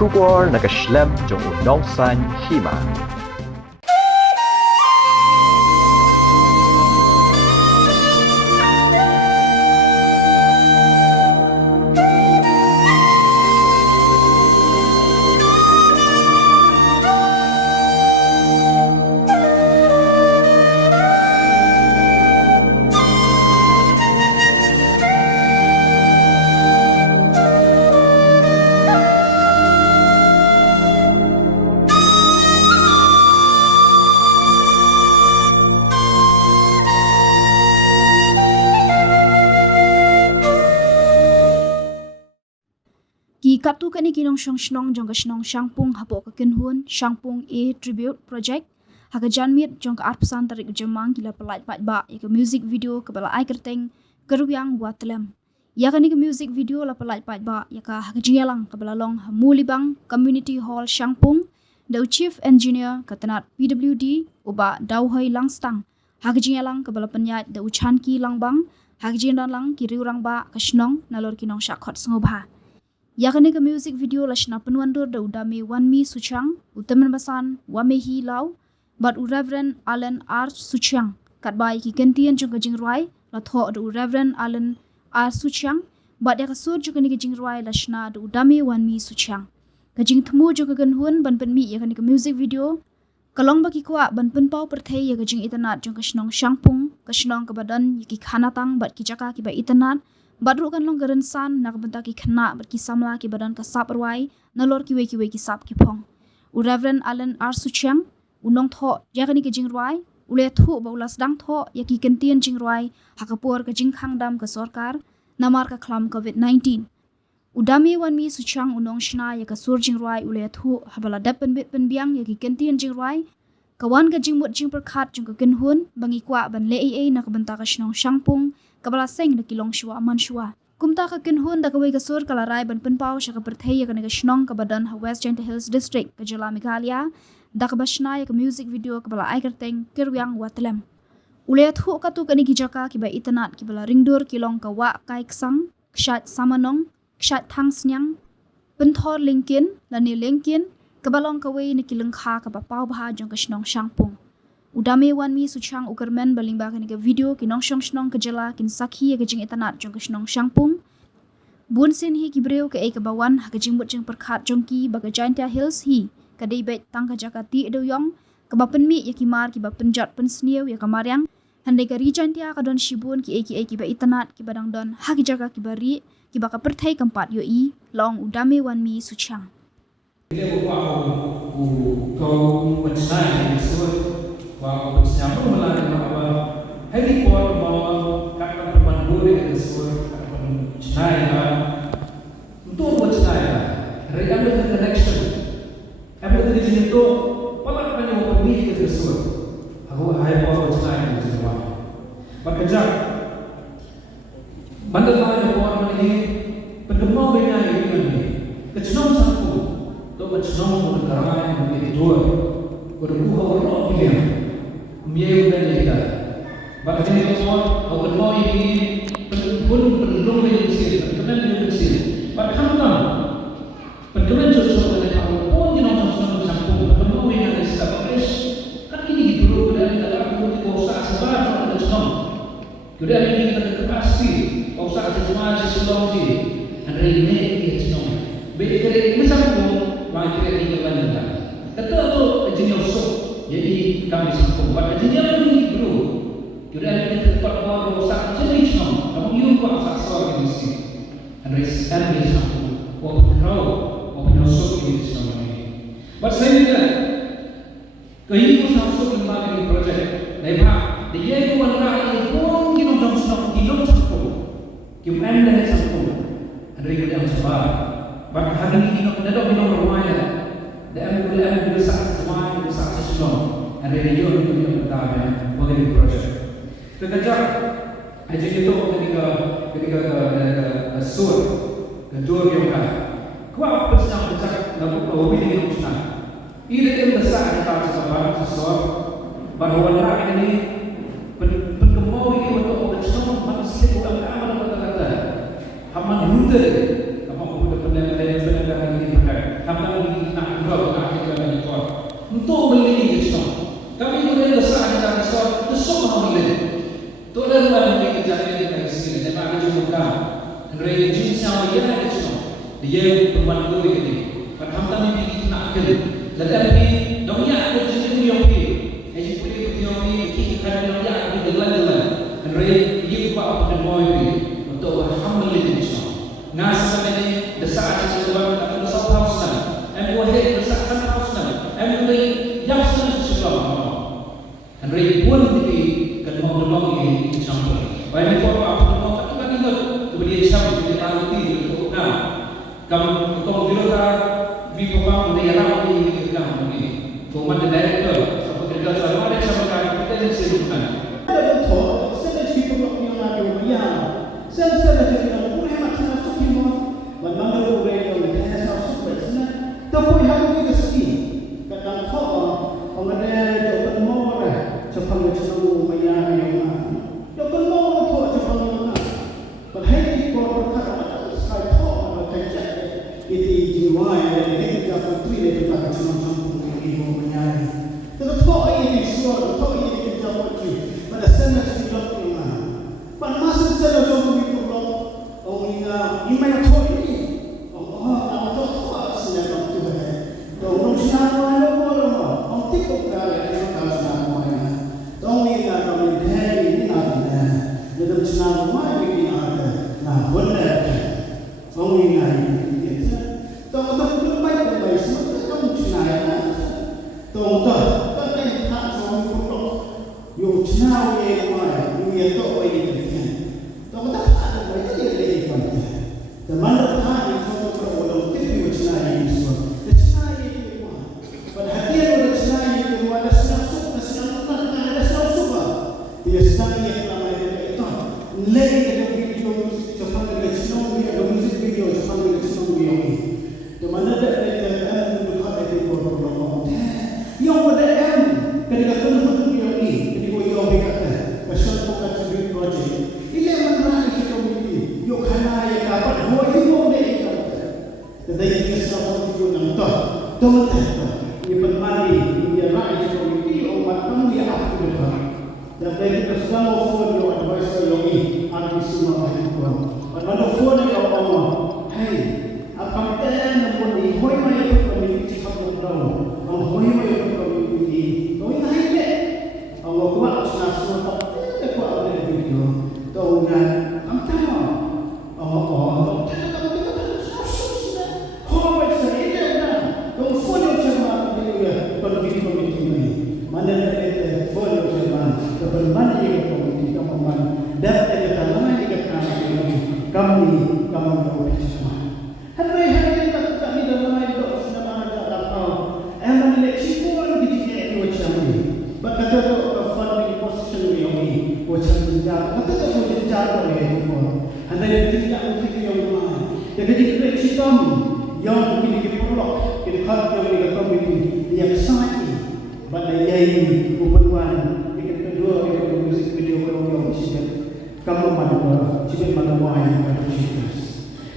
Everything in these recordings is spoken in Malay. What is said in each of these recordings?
Shubor na Tlem jong unong san Hima. Ki katu kani kinong Shnong jong ka Shnong Shangpung hapo ka kinhun Shangpung A Tribute Project haka janmit jong ka arpsan tarik jemang kila Pyllait Paidbah ya ka music video ka bala ai kerteng Kyrwiang buat Tlem. Ya kani ka music video la Pyllait Paidbah ya ka haka jingalang ka bala long mulibang Community Hall Shangpung dau Chief Engineer ka tanat PWD uba dauhai langstang haka jingalang ka bala penyat dau chanki langbang haka jindan lang Kyrwiang ba ka Shnong nalor kinong shakhot sngobha. Yakani ka music video la shna penwandur da udame wanmi suchang utaman basan wamehi lau bat Reverend Allen R Suchang katbai ki kentian jong ka Jingrwai la tho da Reverend Allen R Suchang bat ya ka sur jong ka Jingrwai la shna da udame wanmi suchang ka jing thmu jong ka ganhun ban penmi yakani ka music video kalong baki kwa ban penpau perthei ya ka Jingitynnad jong ka Shnong Shangpung ka Shnong ka badan yaki khanatang bat ki jaka ki ba Itynnad badru kan long garan san nak benta ki khna ber ki samla ki badan ka sap rwai nalor ki we ki sap ki phong u Reverend Allen R Suchang unong tho yakani ki Jingrwai ule thu ba ulas dang tho yaki kentian Jingrwai hakapur ka jingkhang dam ka sarkar namar ka khlam COVID-19 udami wanmi Suchang unong shna ya ka sur Jingrwai ule thu habala dapen bit penbiang yaki kentian Jingrwai kawan ka jingmut jingperkhat jong ka kinhun bangi kwa ban le ai nak benta ka Shnong Shangpung kabala seng da kilong shwa man shwa kumta ka kinhun da kawai ka sur kala rai ban penpau sha ka perthei ka Shnong ka badan ha West Jingitynnad Hills District ka Jala Meghalaya da ka bashna ka music video kabala ai kerteng Kyrwiang wa Tlem ule thu ka tu kani ki jaka ki ba Itynnad ki bala ringdur kilong ka wa kai ksang kshat samanong kshat thang snyang penthor linkin la ni linkin kabalong kawai ni kileng kha ka ba pau bha jong ka Shnong Shangpung udame wanmi Suchang ukermen balingba kani ka video kinong Shnong ka Jala kin sakhi ka Jingitynnad jong ka Shnong Shangpung bun sin hi ki breu ka e ka bawan ha ka jingmut jing perkhat jong ki ba ka Jingitynnad Hills hi ka debet tang ka jaka ti do yong ka ba penmi ya ki mar ki ba penjat pensnieu ya ka maryang handai ka Jingitynnad ka don shibun ki e ki ba Itynnad ki badang don ha ki jaka ki bari ki ba ka perthai kampat yo i long udame wanmi Suchang Dia buat kau mencari sesuatu wah siapa melari apa hari pun bawa kata teman boleh sesuatu China untuk buat China regarding the connection apa tu di sini tu pada apa yang mau pilih ke sesuatu aku hai bawa China di sini bekerja bandar lain bawa ini pendemau banyak ini kecnong satu tu kecnong bergerak menjadi dua berbuah orang pilih mieu dan kita bahkan ini semua awal mau ini pun belum diusir kemudian diusir bahkan kan penjualan sesuatu yang awal pun di nonton Shnong Shangpung penemu yang establish kan ini dulu dari dalam bukti usaha sebab ada Shnong kemudian ini kita pasti usaha semua sesuatu dan ini Shnong bekerja ini Shangpung lagi ini lanjutkan kata tu jenis jadi kami sangkut pada jenjang ini bro. Jadi kita dapat bawa usaha jenis Shnong. Kamu yuk buat usaha ini sih. Andai ini sangkut. Wah penyosok ini Shnong ini. But saya juga kehidupan sangkut lembaga ini projek. Lepas dia itu wanita ini pun kita jom Shnong hidup sangkut. Kita anda sangkut. Andai kita yang sebab. Bahkan hari ini kita tidak minum rumahnya. Dan kita saat semua kita saat Shnong ada radio itu yang pertama bagi projek. Terkejap aja itu ketika sur kedua yang kan. Kuat pesan pesan lalu kau ini pesan. Ini yang besar kita sebab sesuatu bahawa orang ini penkemau ini untuk Shnong manusia bukan amal kata-kata. Haman huda kamu sudah pernah ini pakai. dia perempuan tu ini. Pada hamtan ini nak kerja. Tetapi dongya aku jadi yogi. Jadi boleh yogi kita kan dongya aku jalan-jalan. Henry dia buat apa boy untuk hamil ini semua. Nasa ini desa sebab aku desa house nan. Em boleh desa house nan. Em boleh yang sebab Henry pun di kedua-dua ini Shangpung. Baik apa apa tak ingat kemudian siapa yang lalu itu nah kamu bila video kamu dari orang ini kamu ini kemudian director sampai kerja sama ada sama kan kita disebutkan ada betul saya cerita yang lagi banyak saya cerita pun hemat sana semua mana orang yang ada super sana tapi yang kita sini kadang kau orang ada jawapan mau cepat macam banyak yang jawapan mau tu cepat mana perhati kau berkata saya tahu apa kerja itu Jingrwai ini kita putri itu tak Shangpung ini banyak tapi kau ini suara kau ini jawab pada sana tidak pernah pada masa sana jauh itu orang Hima yang tahu ini orang tahu asnya waktu itu orang Shangpung orang tikuk kali orang Shangpung orang ini kami dari ini ada dalam Shangpung ini ada nah benar orang ini Tong baik semua kamu cenayana tong tak tak suami pun yo cenau ye mai yo ye to ye ni tong tak ada baik dia lagi pun teman tak ni semua orang tipu cenayana ni semua cenayana ni mah pada hati orang cenayana ni ada senang ada suka dia senang ye lama dia itu lagi ada video cepat dia Shnong dia music video cepat dia Shnong dia ni mana ada yang berkata itu orang yang pada ketika tuan yang ini ketika yang berkata Shangpung Contribute Project ini mana kita ini yo kana yang dapat dua itu boleh kita tetapi kita semua itu yang tahu ini penmari ini rakyat community umat kamu yang aku berkata dan kita sedang offer your advisor yang ini ada semua itu pada offer yang Allah hey apa yang membuat hoi mai itu community cepat berlalu. Hoi mai itu community. Hoi mai itu. Allah kuat semua tak kuat ada video. Tahunya amtama. Allah tak hoi saya dah. Kau follow cuma dia community ini. Mana ada follow cuma kebenaran dia community kamu dapat kita mana kita kami tahu semua. Hari tak ni dalam air tu sudah mana tak tahu. Emang eleksi pun dijadikan macam ni. Berkata tu funding position ni macam jenjang. Kata tu jenjang boleh pun. Anda yang tidak mungkin yang mana. Jadi eleksi kamu yang mungkin diperlukan kita yang kita community yang sangat pada yang hubungan kita kedua kita musik video kalau yang sihat kamu mana sihat mana mau yang kita sihat.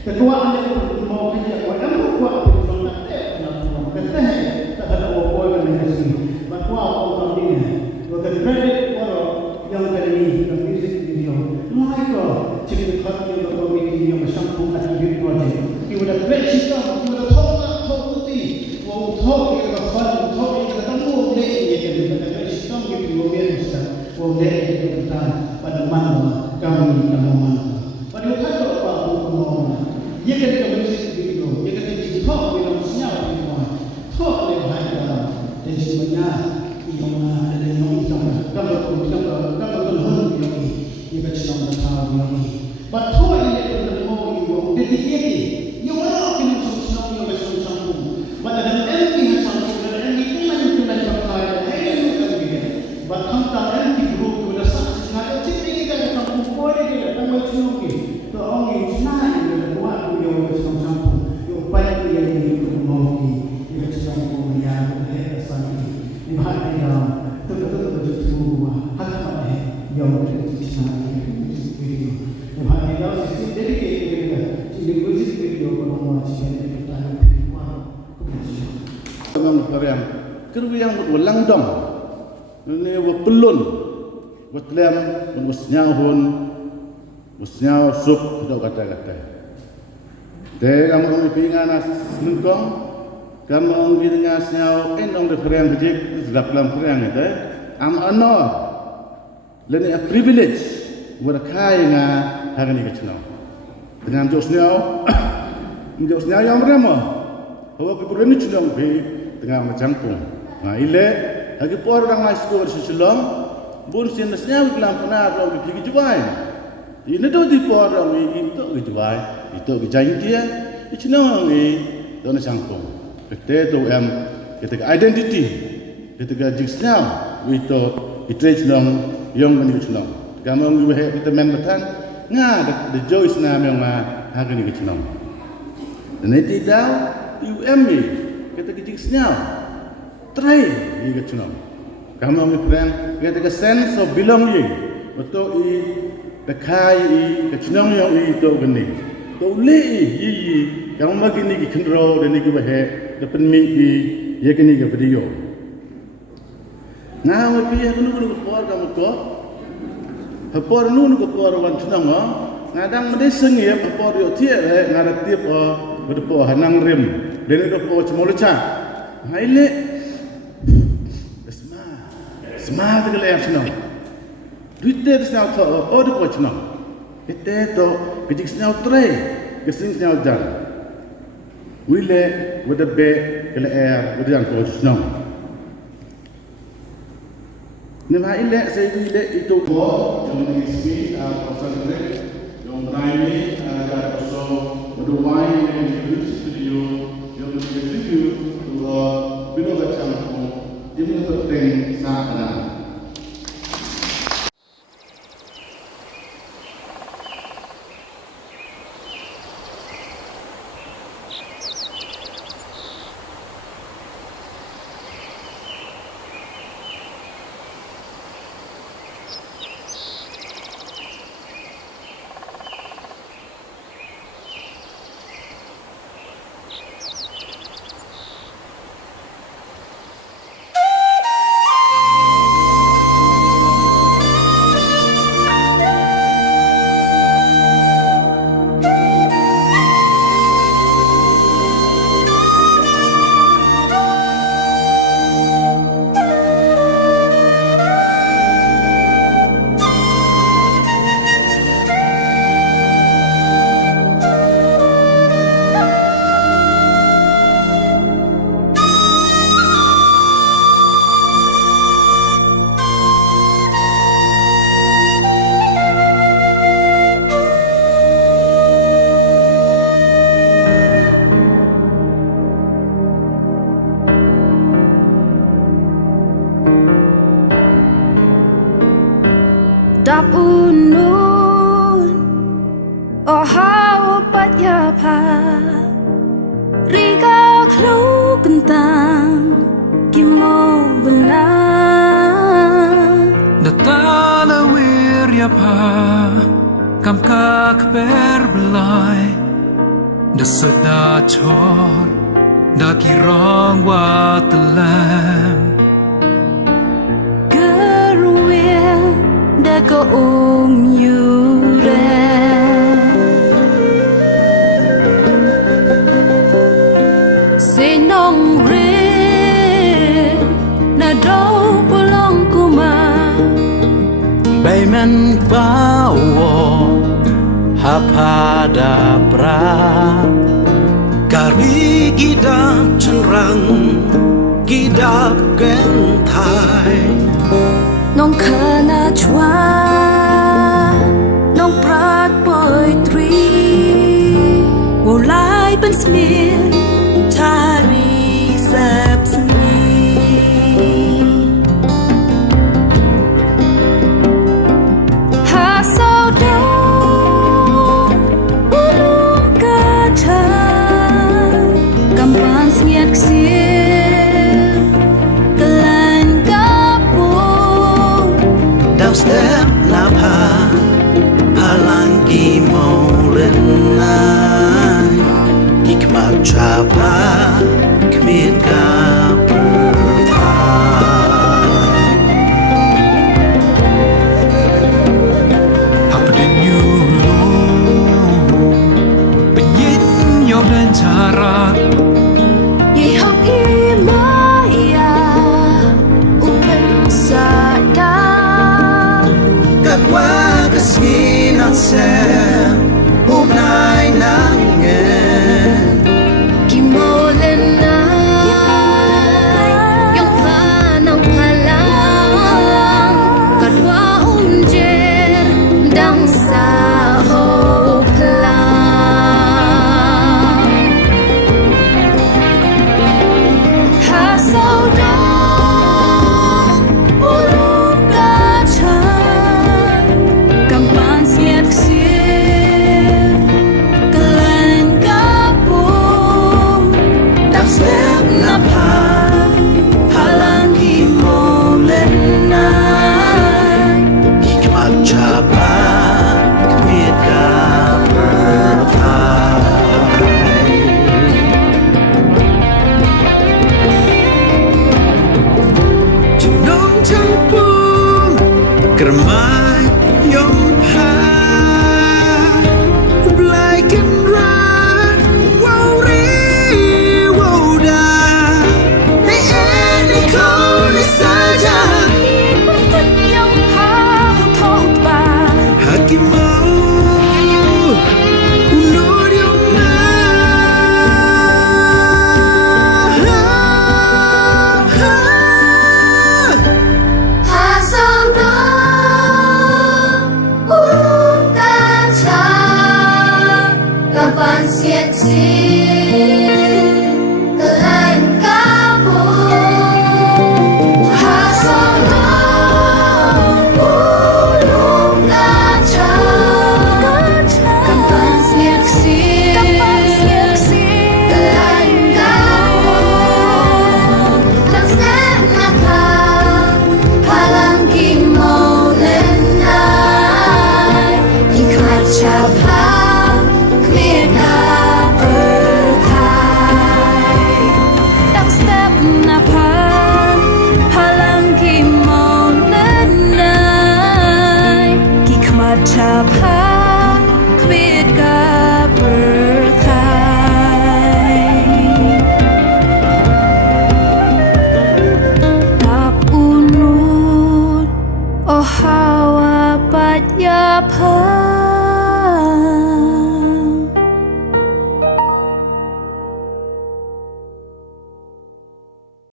Ketua anda mau kerja, orang buat betul tak tak ada apa-apa yang ada sini. Bahawa orang ini, bukan kredit orang yang dari music video. Mereka cerita kata yang komedi yang Shangpung Contribute Project. Kita dah great system, kita tahu putih, tahu yang kafan, tahu yang ketemu boleh yang kita great system yang dibuat besar, boleh kita pada mana kami mana. Pada waktu apa pun dia kata musik video, dia kata TikTok dia maksudnya apa? Talk dia bahaya dan sebenarnya yang ada yang kalau hon dia kata Shnong tahu ini. But talk ini pun mau itu dedikasi. Yang orang kena Shnong yang macam Shangpung. But ada MP Shangpung dan MP pun pakai ini kan dia. But hantar MP group sudah sangat ada cerita kita Shangpung boleh dia tambah Shnong ni. Tu orang yang senang buat video Shangpung. Yang baik dia ini mau dia Shangpung yang ada asal ini. Bahaya dia betul-betul berjumpa hak yang senang video. Bahaya dia sistem dedikasi kita. Jadi musik video kalau mau siapa kita Memang Kyrwiang, Kyrwiang ulang dong. Ini pelun, Tlem, Hun, sup, itu kata-kata. Để kamu pingan as nungkong, kamu ngirnya siau enong de perang hejik sedap dalam perang itu, am honor, leni a privilege, berkai nga hari ini kecil. Dengan josnya yang ramah, awak keburuan ini cendang be dengan Shangpung. Nah, ile lagi orang mai sekolah sesulam, bun siasnya dalam penar orang pergi jual. Ini tu di orang ini itu jual, itu Jingitynnad, itu nama ini dona Shangpung. Kita tu kita identity, kita jingsnya itu Shnong yang ini Shnong. Kamu kita main bertan, ngah the Joyce nama yang hari ini Shnong. Dan itu dah UME kita jingsnya, try ini Shnong. Kamu friend, kita sense of belonging, betul ini. Dekai Shnong yang itu gini, tu leh kamu magi ni kendro dan ni bahaya, depan mi ye kini ke video. Nah, tapi yang nunggu keluar kamu tu, keluar nunggu keluar wan Shnong ngadang medeseng ya keluar yo tiap ngadat tiap berdepo hanang rem, dan itu po cemoluca. Haile, smart tegak Shnong. Twitter snau tu, ada poch nak. Kita tu kejik snau tray, kesing snau jan. Wile, wada be, kele air, wada yang poch snau. Nama ile, saya wile itu ko, yang mengisi pasal ini, yang ramai ada also wada wine yang dibuat studio, yang dibuat tu bila macam tu, dia menentukan sana. Dap unun oh how pat ya pa Riga klu kentang kimo benar Datala wir ya pa kam ka kper belai da sada chor da kirong wa Tlem Kyrwiang da ko yure Shnong re na do pulong kuma Baiman bawo hapada pra Kari gidap cenrang gidap gentai Nong kana chua Nong prat poetry Wolai ben smir Tari sep sni Ha so do Ulu kacha Kampan sniat ksir Step lapa halangi molenai hikmat chapa kmit ka pertai apden yulu penyin Barat Ihok imaya Upen sadar Kat wakas nginat sem